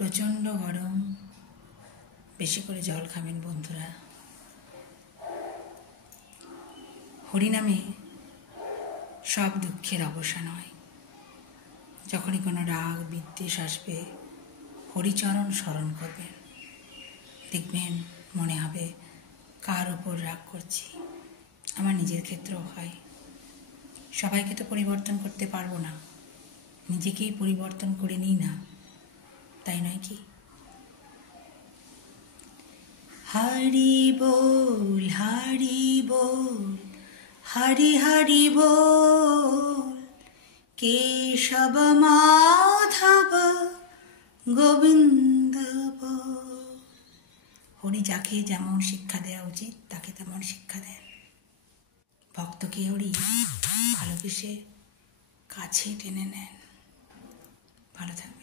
প্রচণ্ড গরম, বেশি করে জল খাবেন বন্ধুরা। হরিনামে সব দুঃখের অবসান হয়। যখনই কোনো রাগ বিদ্বেষ আসবে, হরিচরণ স্মরণ করবেন, দেখবেন মনে হবে কার ওপর রাগ করছি। আমার নিজের ক্ষেত্রেও হয়। সবাইকে তো পরিবর্তন করতে পারবো না, নিজেকেই পরিবর্তন করে নিই না, তাই নয় কি? হরি বল, হরি বল, হরি হরি বল, কেশব মাধব গোবিন্দ বল। হরি যাকে যেমন শিক্ষা দেওয়া উচিত তাকে তেমন শিক্ষা দেন। ভক্তকে হরি ভালোবেসে কাছে টেনে নেন। ভালো থাকবেন।